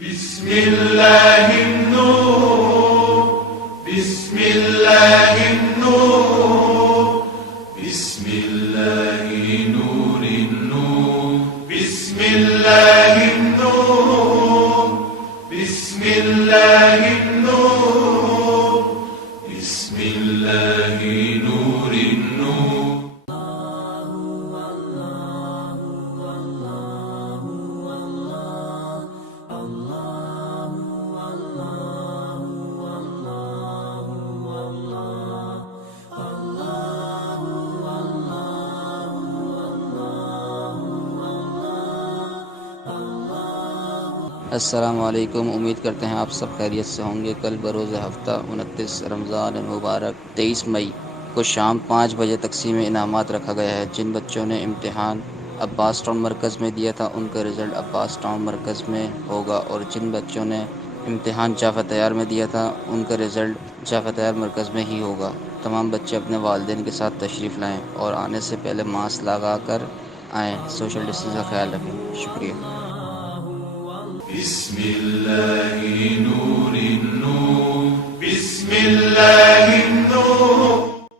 बिस्मिल्लाहिन्नूर बिस्मिल्लाहिन्नूर बिस्मिल्लाहिन्नूरिन्नूर बिस्मिल्लाहिन्नूर बिस्मिल्लाहिन्नूर बिस्मिल्लाहिन्नूरिन्नूर। अस्सलामु अलैकुम। उम्मीद करते हैं आप सब खैरियत से होंगे। कल बरोज़ हफ़्ता 29 रमज़ान मुबारक 23 मई को शाम 5 बजे तकसीम इनामात रखा गया है। जिन बच्चों ने इम्तिहान अब्बास टाउन मरकज़ में दिया था उनका रिज़ल्ट अब्बास टाउन मरकज़ में होगा, और जिन बच्चों ने इम्तिहान जाफ़ा तैयार में दिया था उनका रिज़ल्ट जाफ़ा तैयार मरकज़ में ही होगा। तमाम बच्चे अपने वालिदैन के साथ तशरीफ़ लाएँ और आने से पहले मास्क लगा कर आएँ। सोशल डिस्टेंस का ख्याल रखें। शुक्रिया। बिस्मिल्लाहिन्नूरिन्नूर बिस्मिल्लाह।